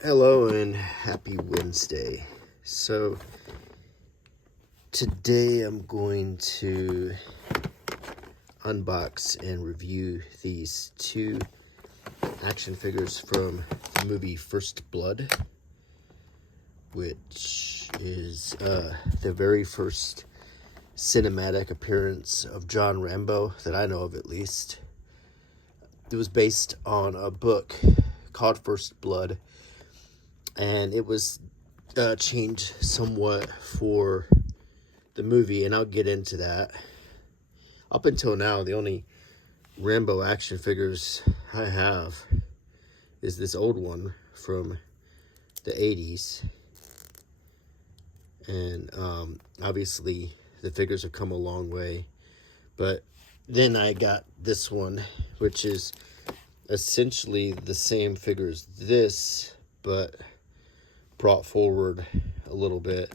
Hello and happy Wednesday. So today I'm going to unbox and review these two action figures from the movie First Blood, which is the very first cinematic appearance of John Rambo that I know of, at least. It was based on a book called First Blood, and it was changed somewhat for the movie, and I'll get into that. Up until now, the only Rambo action figures I have is this old one from the 80s, and obviously the figures have come a long way, but then I got this one, which is essentially the same figure as this, but brought forward a little bit.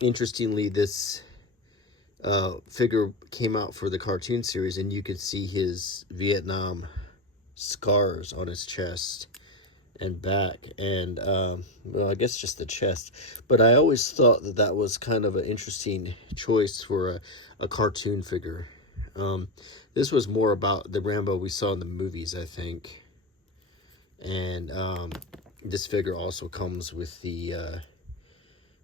Interestingly, this figure came out for the cartoon series, and you could see his Vietnam scars on his chest and back, and well, I guess just the chest. But I always thought that that was kind of an interesting choice for a cartoon figure. This was more about the Rambo we saw in the movies, I think. And this figure also comes with the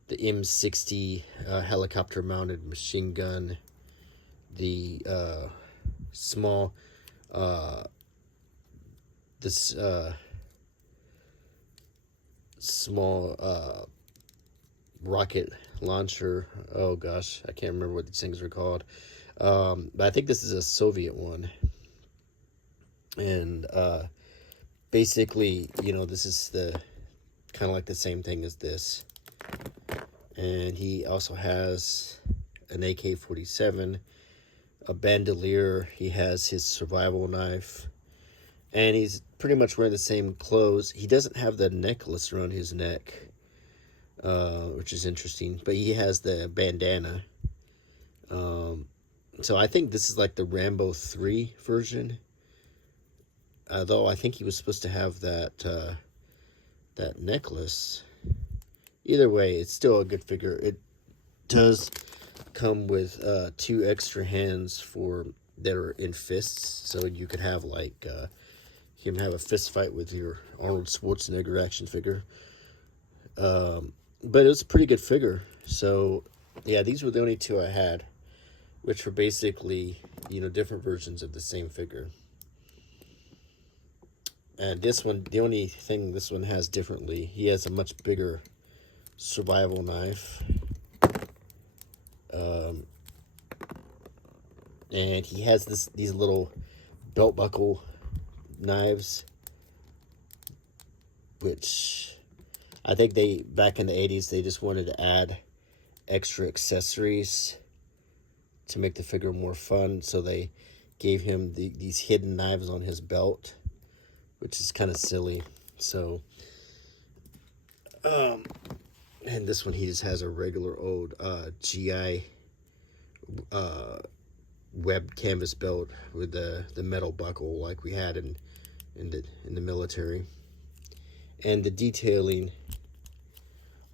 M60 helicopter-mounted machine gun, the small rocket launcher. Oh gosh, I can't remember what these things are called. But I think this is a Soviet one. And basically, this is the kind of like the same thing as this. And he also has an AK-47, a bandolier. He has his survival knife, and he's pretty much wearing the same clothes. He doesn't have the necklace around his neck, which is interesting, but he has the bandana. So I think this is like the Rambo 3 version, although I think he was supposed to have that necklace. Either way, it's still a good figure. It does come with 2 extra hands that are in fists, so you could have you can have a fist fight with your Arnold Schwarzenegger action figure. But it's a pretty good figure. So yeah, these were the only 2 I had, which were basically different versions of the same figure. And this one, the only thing this one has differently, he has a much bigger survival knife, and he has these little belt buckle knives, which I think back in the 80s they just wanted to add extra accessories to make the figure more fun, so they gave him these hidden knives on his belt, which is kind of silly. So and this one, he just has a regular old GI web canvas belt with the metal buckle like we had in the military. And the detailing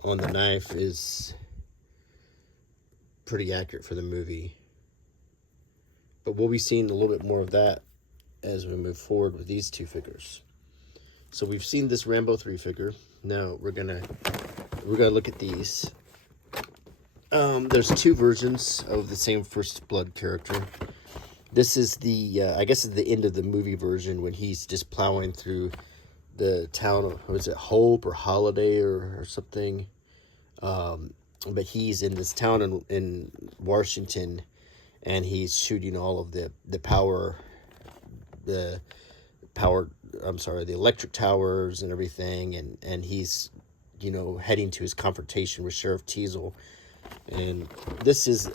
on the knife is pretty accurate for the movie. But we'll be seeing a little bit more of that as we move forward with these 2 figures. So we've seen this Rambo 3 figure. Now we're gonna look at these. There's 2 versions of the same First Blood character. This is I guess it's the end of the movie version when he's just plowing through the town of, was it Hope or Holiday or something? But he's in this town in Washington, and he's shooting all of the electric towers and everything, and he's heading to his confrontation with Sheriff Teasel. And this is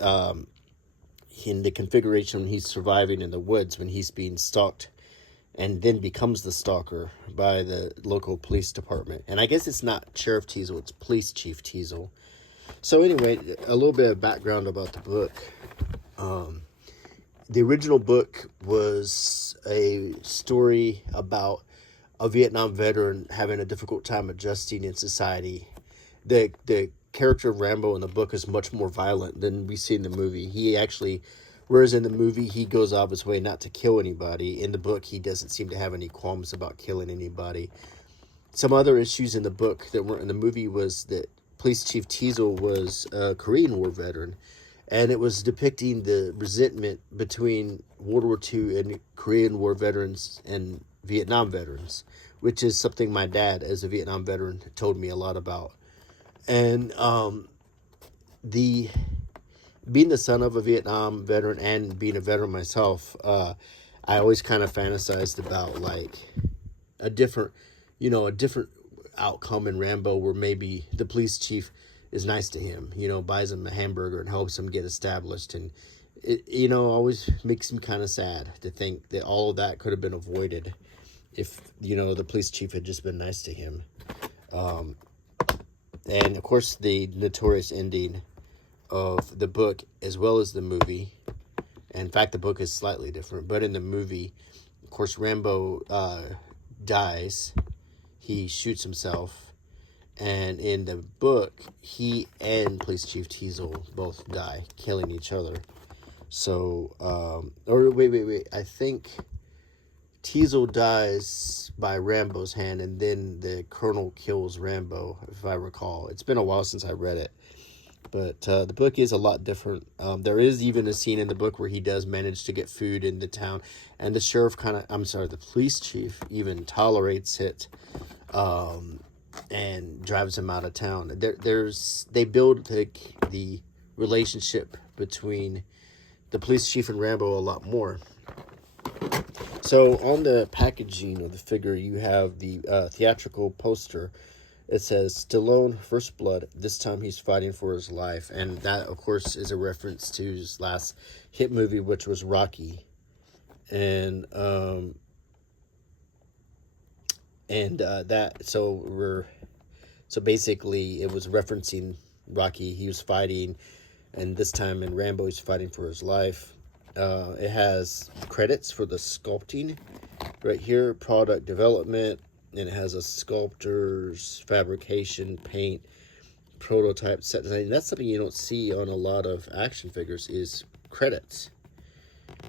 in the configuration when he's surviving in the woods, when he's being stalked and then becomes the stalker by the local police department. And I guess it's not Sheriff Teasel, it's Police Chief Teasel. So anyway, a little bit of background about the book. The original book was a story about a Vietnam veteran having a difficult time adjusting in society. The character of Rambo in the book is much more violent than we see in the movie. He actually, whereas in the movie he goes out of his way not to kill anybody, in the book he doesn't seem to have any qualms about killing anybody. Some other issues in the book that weren't in the movie was that Police Chief Teasel was a Korean War veteran, and it was depicting the resentment between World War II and Korean War veterans and Vietnam veterans, which is something my dad, as a Vietnam veteran, told me a lot about. And the being the son of a Vietnam veteran and being a veteran myself, I always kind of fantasized about like a different, a different outcome in Rambo, where maybe the police chief is nice to him, buys him a hamburger and helps him get established. And it, always makes me kind of sad to think that all of that could have been avoided if, the police chief had just been nice to him. And of course the notorious ending of the book as well as the movie. In fact, the book is slightly different, but in the movie, of course, Rambo dies. He shoots himself, and in the book, he and Police Chief Teasel both die, killing each other. So, wait. I think Teasel dies by Rambo's hand, and then the Colonel kills Rambo, if I recall. It's been a while since I read it. But the book is a lot different. There is even a scene in the book where he does manage to get food in the town. And the sheriff the police chief even tolerates it and drives him out of town. They build the relationship between the police chief and Rambo a lot more. So on the packaging of the figure, you have the theatrical poster. It says, Stallone, First Blood, this time he's fighting for his life. And that, of course, is a reference to his last hit movie, which was Rocky. And so basically it was referencing Rocky. He was fighting, and this time in Rambo, he's fighting for his life. It has credits for the sculpting right here, product development. And it has a sculptor's fabrication, paint, prototype, set design. And that's something you don't see on a lot of action figures, is credits.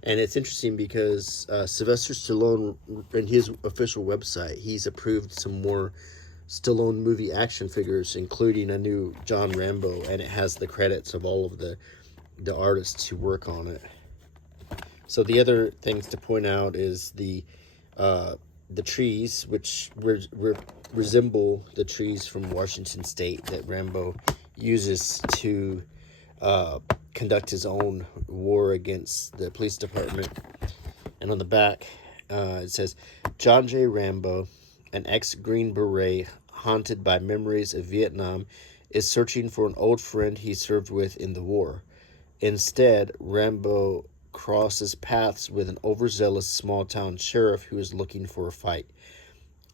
And it's interesting because Sylvester Stallone, in his official website, he's approved some more Stallone movie action figures, including a new John Rambo, and it has the credits of all of the artists who work on it. So the other things to point out is the trees, which resemble the trees from Washington State that Rambo uses to conduct his own war against the police department. And on the back, it says, John J. Rambo, an ex-Green Beret haunted by memories of Vietnam, is searching for an old friend he served with in the war. Instead, Rambo crosses paths with an overzealous small-town sheriff who is looking for a fight.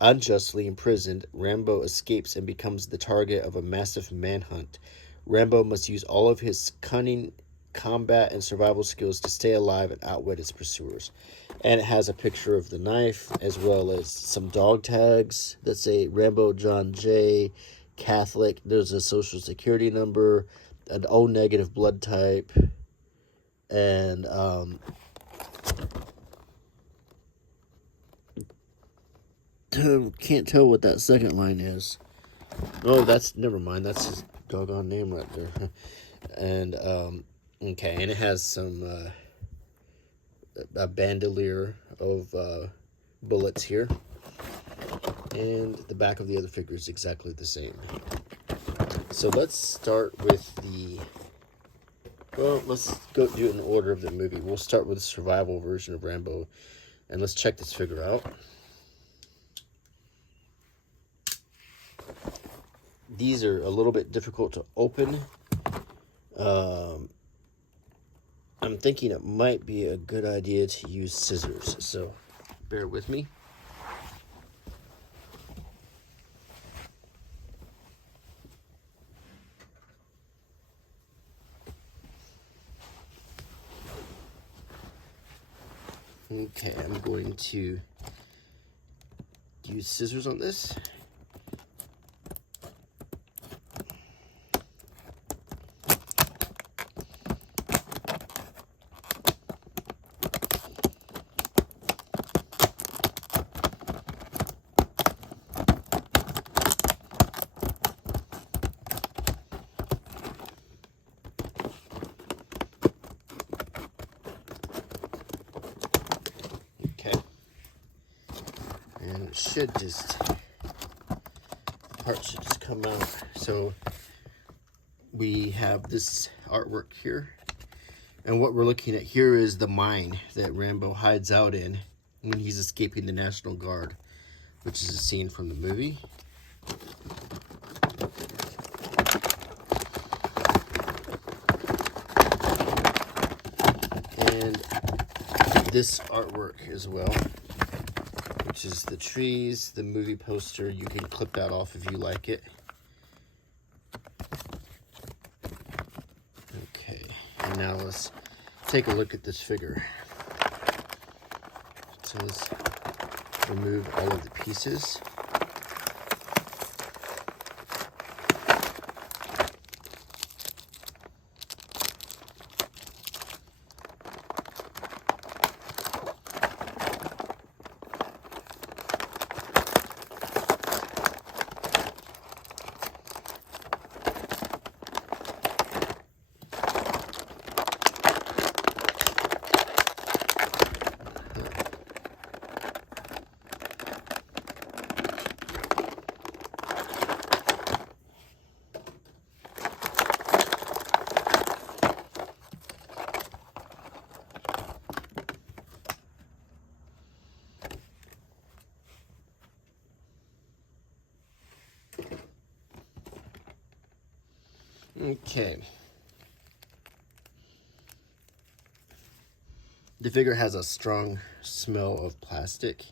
Unjustly imprisoned, Rambo escapes and becomes the target of a massive manhunt. Rambo must use all of his cunning, combat, and survival skills to stay alive and outwit his pursuers. And it has a picture of the knife, as well as some dog tags that say Rambo John J, Catholic. There's a social security number, an O negative blood type, and can't tell what that second line is. Oh, never mind. That's his doggone name right there. And okay, and it has some a bandolier of bullets here, and the back of the other figure is exactly the same. So let's start with let's go do it in order of the movie. We'll start with the survival version of Rambo, and let's check this figure out. These are a little bit difficult to open. I'm thinking it might be a good idea to use scissors, so bear with me. Okay, I'm going to do use scissors on this. And it should just, part should just come out. So we have this artwork here. And what we're looking at here is the mine that Rambo hides out in when he's escaping the National Guard, which is a scene from the movie. And this artwork as well, which is the trees, the movie poster. You can clip that off if you like it. Okay, and now let's take a look at this figure. So let's remove all of the pieces. Okay. The figure has a strong smell of plastic.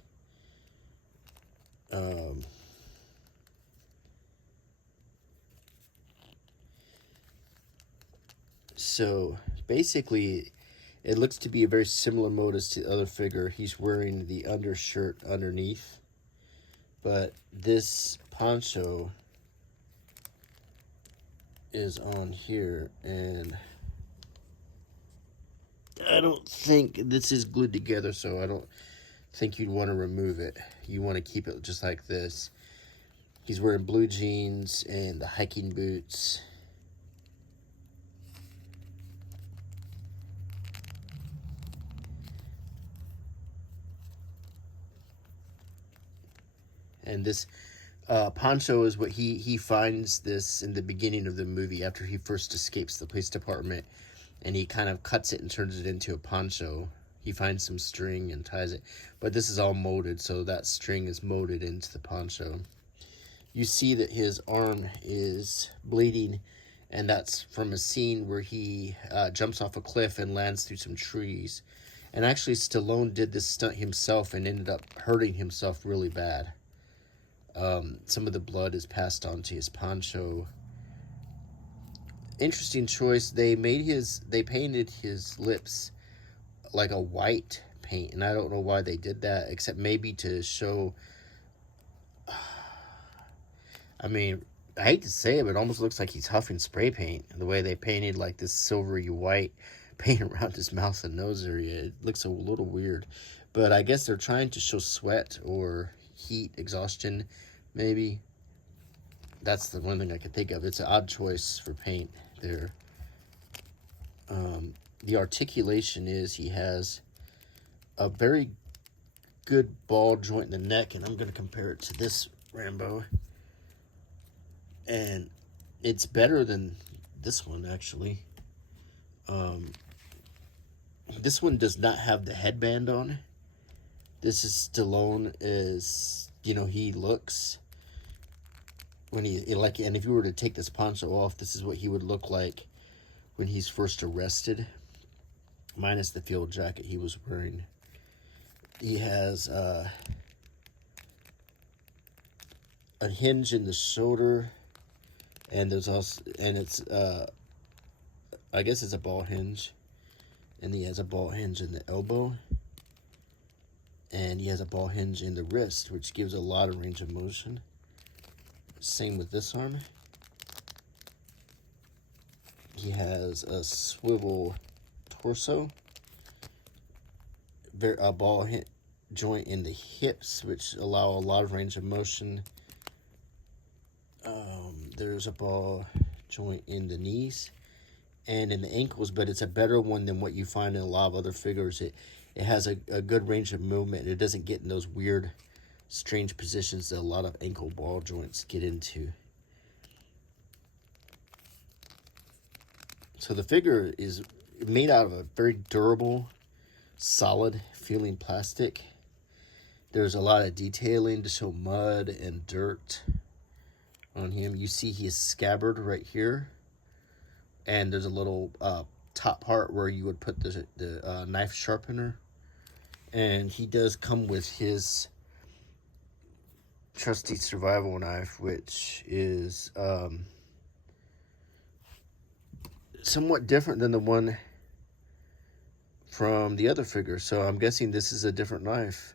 So basically, it looks to be a very similar modus to the other figure. He's wearing the undershirt underneath, but this poncho is on here, and I don't think this is glued together, so I don't think you'd want to remove it. You want to keep it just like this. He's wearing blue jeans and the hiking boots. And this poncho is what he finds this in the beginning of the movie after he first escapes the police department, and he kind of cuts it and turns it into a poncho. He finds some string and ties it, but this is all molded, so that string is molded into the poncho. You see that his arm is bleeding, and that's from a scene where he jumps off a cliff and lands through some trees. And actually, Stallone did this stunt himself and ended up hurting himself really bad. Some of the blood is passed on to his poncho. Interesting choice. They painted his lips like a white paint, and I don't know why they did that, except maybe to show, I mean, I hate to say it, but it almost looks like he's huffing spray paint. The way they painted like this silvery white paint around his mouth and nose area, it looks a little weird. But I guess they're trying to show sweat or heat, exhaustion, maybe. That's the one thing I could think of. It's an odd choice for paint there. The articulation is he has a very good ball joint in the neck, and I'm going to compare it to this Rambo. And it's better than this one, actually. This one does not have the headband on. This is Stallone is, he looks when and if you were to take this poncho off, this is what he would look like when he's first arrested, minus the field jacket he was wearing. He has a hinge in the shoulder, and there's also, and it's I guess it's a ball hinge, and he has a ball hinge in the elbow. And he has a ball hinge in the wrist, which gives a lot of range of motion. Same with this arm. He has a swivel torso, a ball joint in the hips, which allow a lot of range of motion. There's a ball joint in the knees and in the ankles, but it's a better one than what you find in a lot of other figures. It has a good range of movement. It doesn't get in those weird, strange positions that a lot of ankle ball joints get into. So the figure is made out of a very durable, solid feeling plastic. There's a lot of detailing to show mud and dirt on him. You see his scabbard right here. And there's a little top part where you would put the knife sharpener. And he does come with his trusty survival knife, which is somewhat different than the one from the other figure. So I'm guessing this is a different knife.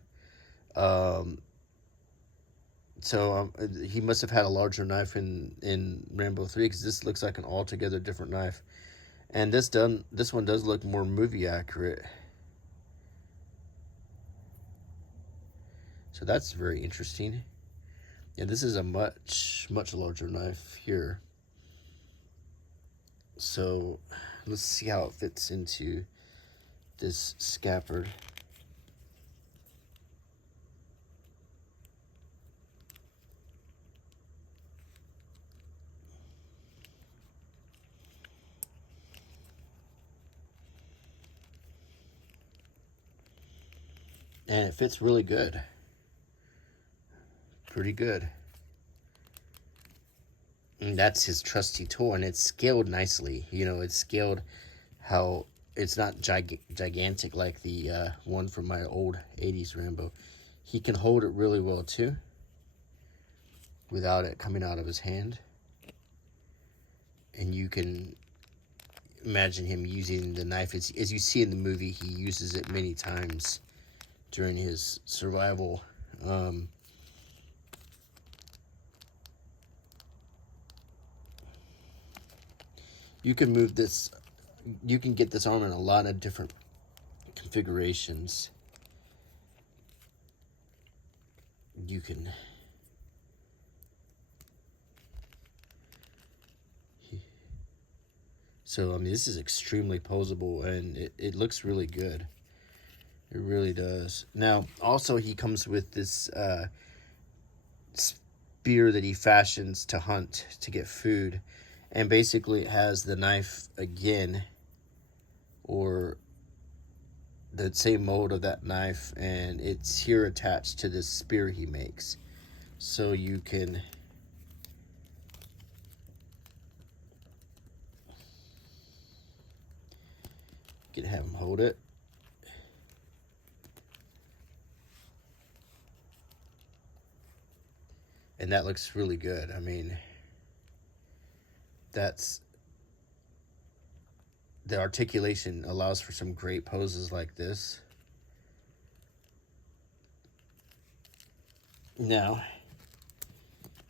He must have had a larger knife in Rambo 3, because this looks like an altogether different knife. And this one does look more movie accurate. So that's very interesting. Yeah, this is a much larger knife here. So let's see how it fits into this scabbard. And it fits really good. Pretty good. And that's his trusty tool, and it's scaled nicely. You know, it's scaled how it's not gigantic like the one from my old 80s Rambo. He can hold it really well too, without it coming out of his hand. And you can imagine him using the knife. As you see in the movie, he uses it many times during his survival. You can move this, you can get this arm in a lot of different configurations. You can so I mean, this is extremely posable, and it looks really good. It really does. Now, also he comes with this spear that he fashions to hunt, to get food. And basically it has the knife again, or the same mold of that knife, and it's here attached to this spear he makes. So you can have him hold it. And that looks really good. I mean, that's the articulation allows for some great poses like this. Now,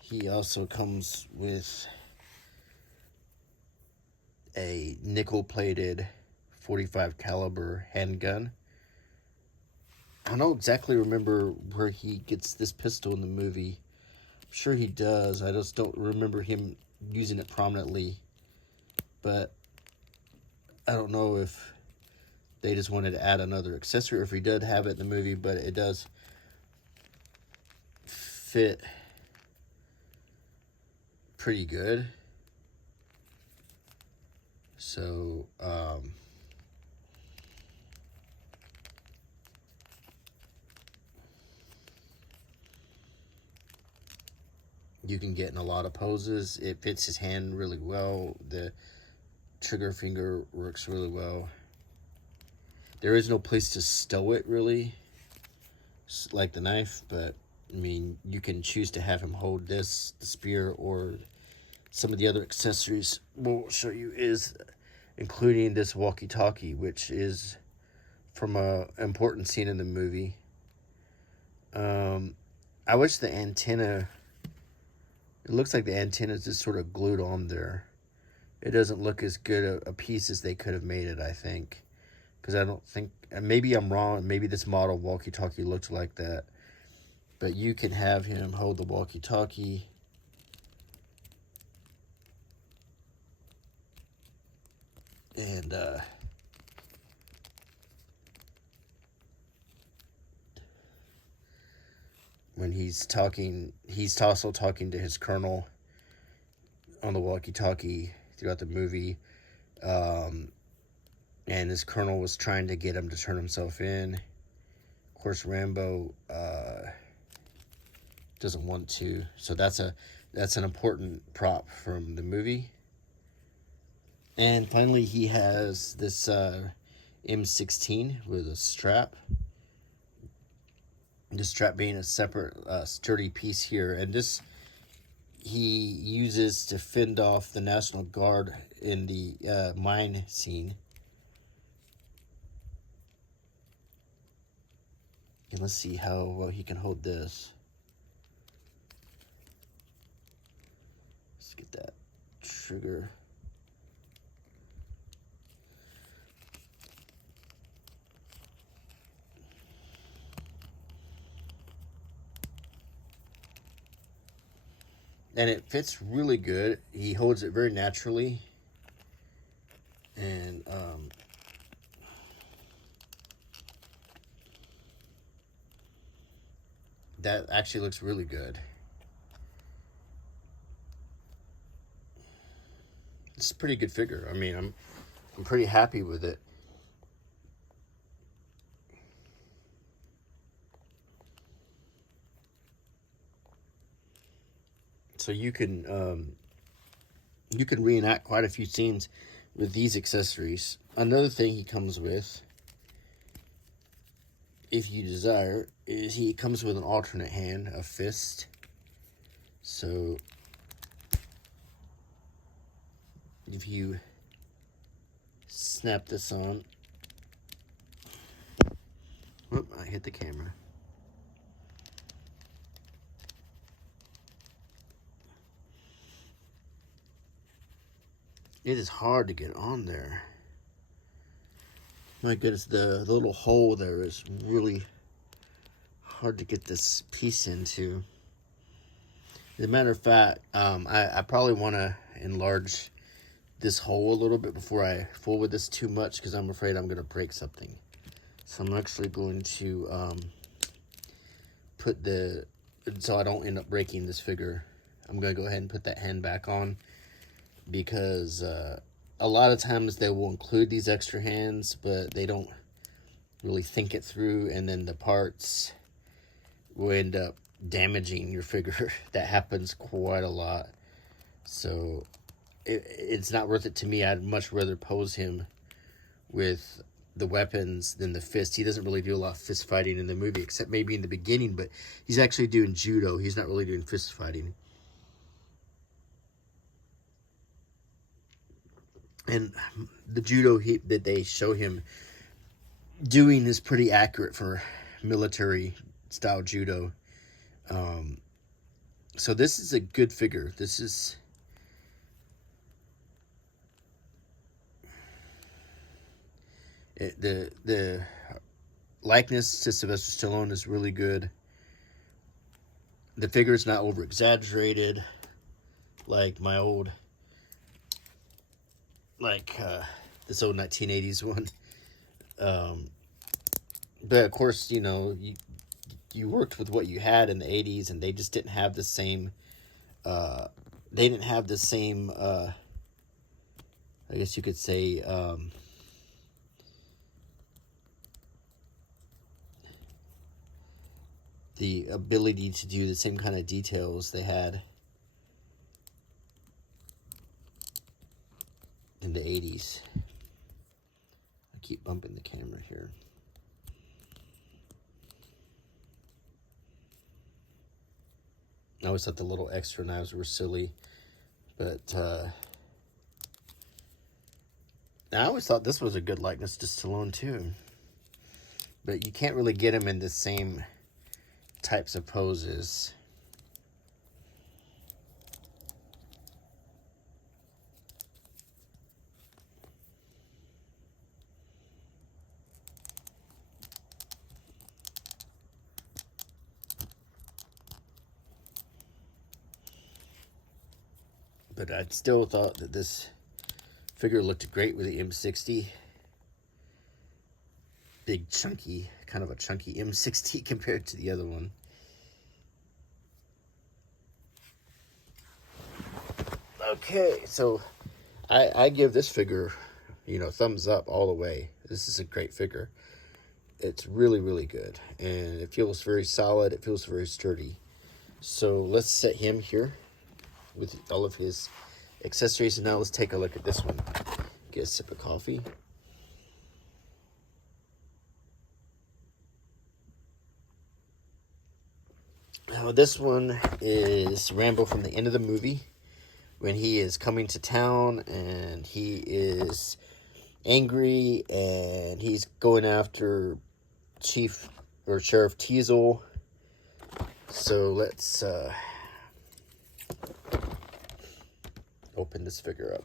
he also comes with a nickel-plated 45 caliber handgun. I don't exactly remember where he gets this pistol in the movie. I'm sure he does. I just don't remember him using it prominently. But I don't know if they just wanted to add another accessory, or if he did have it in the movie, but it does fit pretty good. So, you can get in a lot of poses. It fits his hand really well. The trigger finger works really well. There is no place to stow it, really, like the knife, but I mean, you can choose to have him hold this, the spear, or some of the other accessories we'll show you, is including this walkie-talkie, which is from a important scene in the movie. I wish the antenna, it looks like the antenna is just sort of glued on there. It doesn't look as good a piece as they could have made it, I think. Because I don't think, maybe I'm wrong, maybe this model walkie-talkie looked like that. But you can have him hold the walkie-talkie. And when he's talking, he's also talking to his colonel on the walkie-talkie throughout the movie. And his colonel was trying to get him to turn himself in. Of course, Rambo doesn't want to. So that's an important prop from the movie. And finally, he has this M16 with a strap. The strap being a separate sturdy piece here. And this he uses to fend off the National Guard in the mine scene. And let's see how well he can hold this. Let's get that trigger. And it fits really good. He holds it very naturally. And that actually looks really good. It's a pretty good figure. I mean, I'm pretty happy with it. So you can reenact quite a few scenes with these accessories. Another thing he comes with, if you desire, is he comes with an alternate hand, a fist. So if you snap this on, whoop, I hit the camera. It is hard to get on there. My goodness, the little hole there is really hard to get this piece into. As a matter of fact, I probably want to enlarge this hole a little bit before I fool with this too much, because I'm afraid I'm going to break something. So I'm actually going to put the, so I don't end up breaking this figure, I'm going to go ahead and put that hand back on, because a lot of times they will include these extra hands, but they don't really think it through, and then the parts will end up damaging your figure. That happens quite a lot. So it's not worth it to me. I'd much rather pose him with the weapons than the fist. He doesn't really do a lot of fist fighting in the movie, except maybe in the beginning, but he's actually doing judo. He's not really doing fist fighting. And the judo that they show him doing is pretty accurate for military style judo. So this is a good figure. This is the likeness to Sylvester Stallone is really good. The figure is not over exaggerated like my old, this old 1980s one. But of course, you know, you worked with what you had in the 80s, and they just didn't have the same, I guess you could say, the ability to do the same kind of details they had in the 80s. I keep bumping the camera here. I always thought the little extra knives were silly, but I always thought this was a good likeness to Stallone too. But you can't really get him in the same types of poses. But I still thought that this figure looked great with the M60. Big, chunky, kind of a chunky M60 compared to the other one. Okay, so I give this figure, thumbs up all the way. This is a great figure. It's really, really good. And it feels very solid. It feels very sturdy. So let's set him here with all of his accessories. And now let's take a look at this one. Get a sip of coffee. Now this one is Rambo from the end of the movie, when he is coming to town and he is angry and he's going after Sheriff Teasel. So let's open this figure up.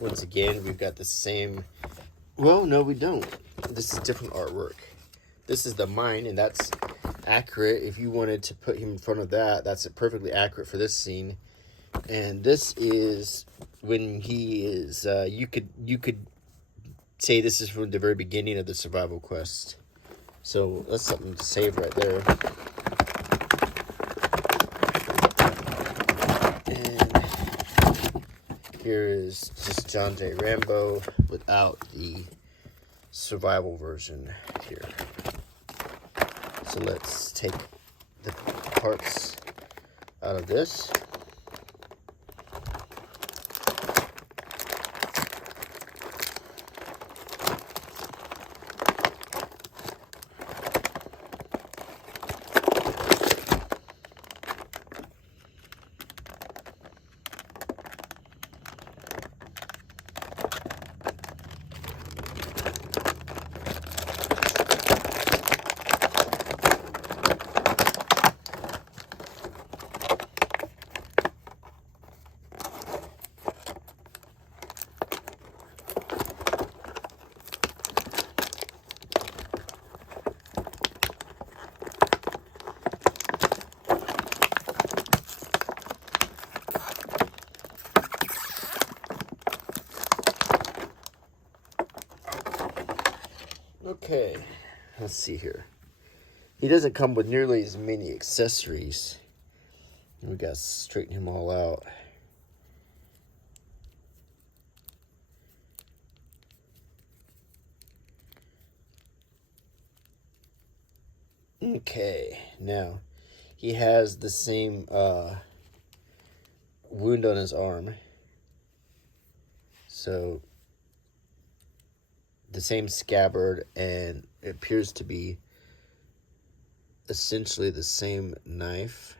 Once again, we've got the same... Well, no, we don't. This is different artwork. This is the mine, and that's accurate. If you wanted to put him in front of that, that's perfectly accurate for this scene. And this is when he is... you could say this is from the very beginning of the survival quest. So that's something to save right there. Here is just John J. Rambo without the survival version here. So let's take the parts out of this. Okay, let's see here. He doesn't come with nearly as many accessories. We got to straighten him all out. Okay, now he has the same wound on his arm. So the same scabbard, and it appears to be essentially the same knife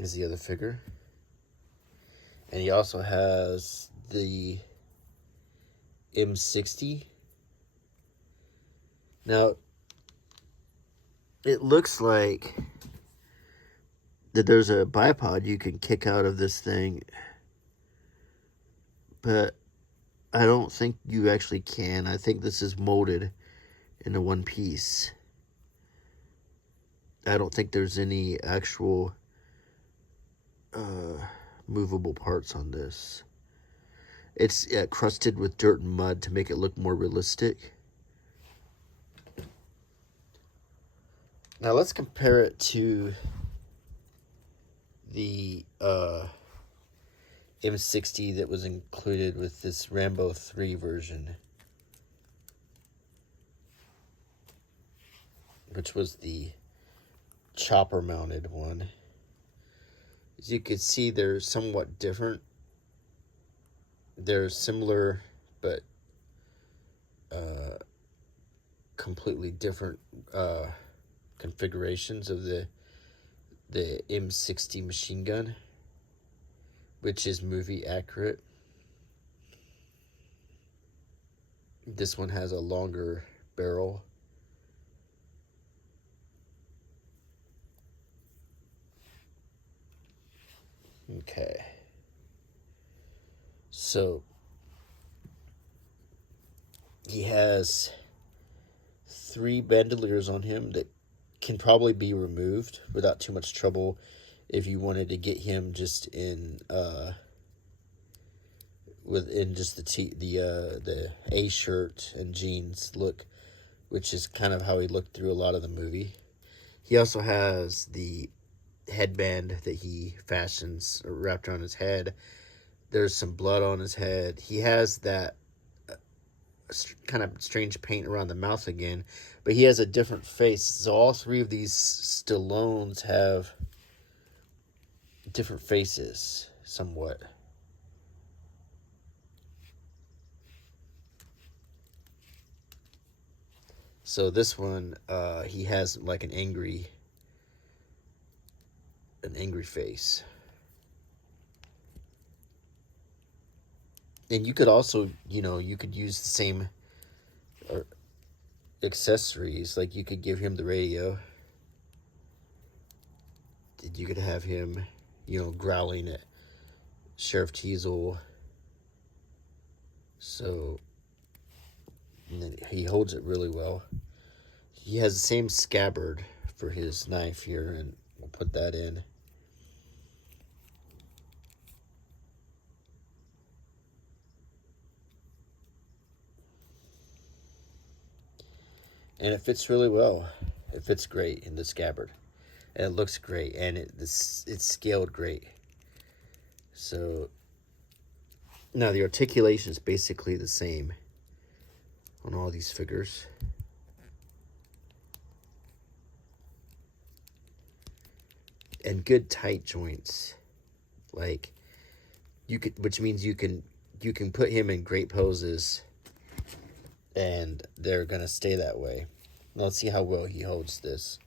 as the other figure. And he also has the M60. Now, it looks like that there's a bipod you can kick out of this thing, but I don't think you actually can. I think this is molded into one piece. I don't think there's any actual movable parts on this. It's crusted with dirt and mud to make it look more realistic. Now let's compare it to the M60 that was included with this Rambo 3 version, which was the chopper mounted one. As you can see, they're somewhat different. They're similar, but completely different configurations of the M60 machine gun, which is movie accurate. This one has a longer barrel. Okay. So he has 3 bandoliers on him that can probably be removed without too much trouble if you wanted to get him just in within just the A shirt and jeans look, which is kind of how he looked through a lot of the movie. He also has the headband that he fashions wrapped around his head. There's some blood on his head. He has that kind of strange paint around the mouth again, but he has a different face. So all 3 of these Stallones have different faces somewhat. So this one, he has like an angry face. And you could also, you could use the same accessories. Like you could give him the radio. You could have him, growling at Sheriff Teasel. So, and then he holds it really well. He has the same scabbard for his knife here, and we'll put that in. And it fits really well. It fits great in the scabbard. And it looks great, and it's scaled great. So, now the articulation is basically the same on all these figures. And good tight joints. Like, which means you can put him in great poses, and they're gonna stay that way. Let's see how well he holds this.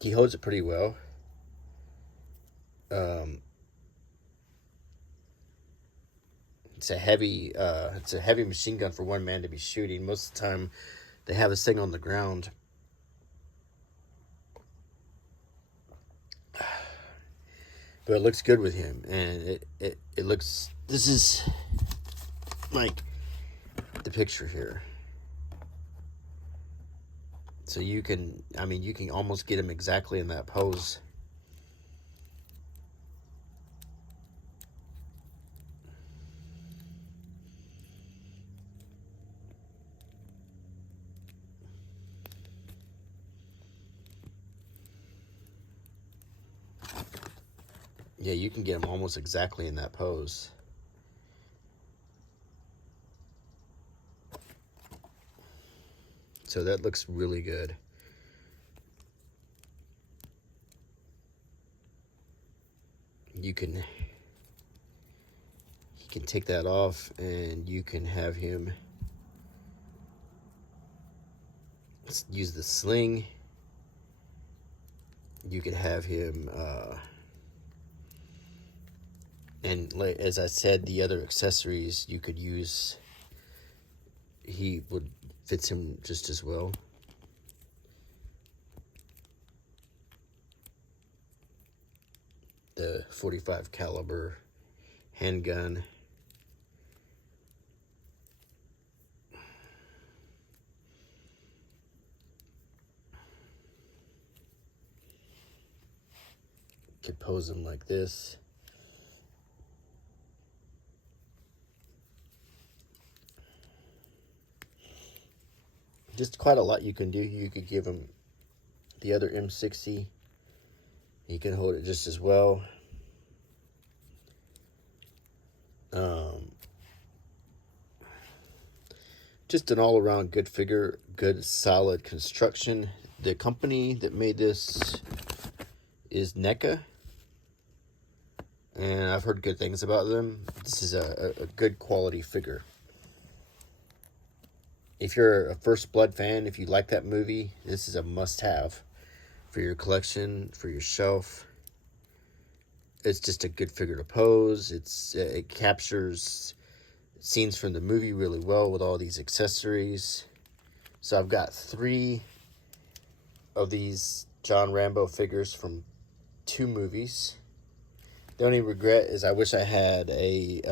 He holds it pretty well. It's a heavy machine gun for one man to be shooting. Most of the time, they have this thing on the ground. But it looks good with him, and it looks. This is like the picture here. So you can almost get him exactly in that pose. Yeah, you can get him almost exactly in that pose. So that looks really good. He can take that off, and you can have him use the sling. You could have him, and like, as I said, the other accessories you could use, fits him just as well. The .45 caliber handgun. Could pose him like this. just quite a lot you can do. You could give him the other M60. He can hold it just as well. Just an all-around good figure, good solid construction. The company that made this is NECA, and I've heard good things about them. This is a good quality figure. If you're a First Blood fan, if you like that movie, this is a must-have for your collection, for your shelf. It's just a good figure to pose. It captures scenes from the movie really well with all these accessories. So I've got 3 of these John Rambo figures from 2 movies. The only regret is I wish I had a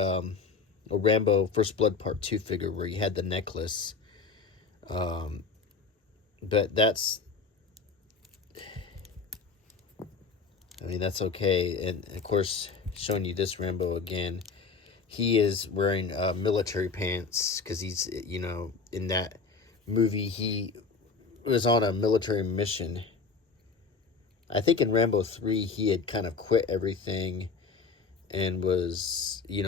Rambo First Blood Part 2 figure where he had the necklace. But that's okay. And of course, showing you this Rambo again, he is wearing military pants because he's, in that movie, he was on a military mission. I think in Rambo 3, he had kind of quit everything and was, in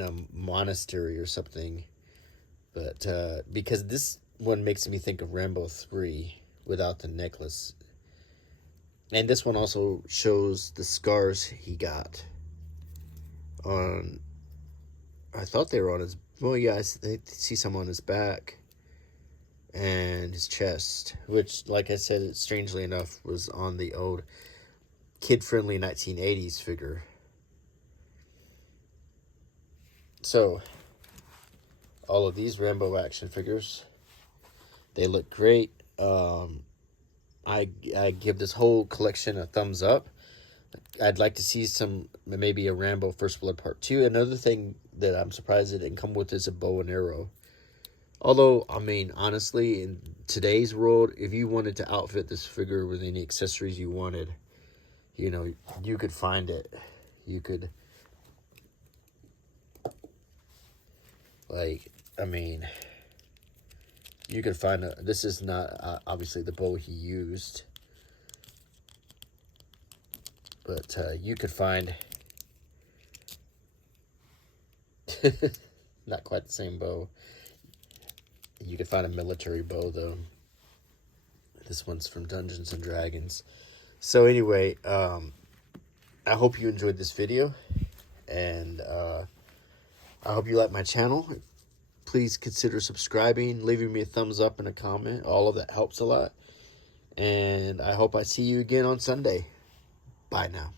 a monastery or something. But because this one makes me think of Rambo 3 without the necklace. And this one also shows the scars he got on, I thought they were on his, well, yeah, I see some on his back and his chest, which, like I said, strangely enough, was on the old kid-friendly 1980s figure. So, all of these Rambo action figures, they look great. I give this whole collection a thumbs up. I'd like to see maybe a Rambo First Blood Part 2. Another thing that I'm surprised it didn't come with is a bow and arrow. Although, honestly, in today's world, if you wanted to outfit this figure with any accessories you wanted, you could find it. You could, you could find this is not, obviously, the bow he used. But you could find not quite the same bow. You could find a military bow, though. This one's from Dungeons and Dragons. So anyway, I hope you enjoyed this video, and I hope you like my channel. Please consider subscribing, leaving me a thumbs up and a comment. All of that helps a lot. And I hope I see you again on Sunday. Bye now.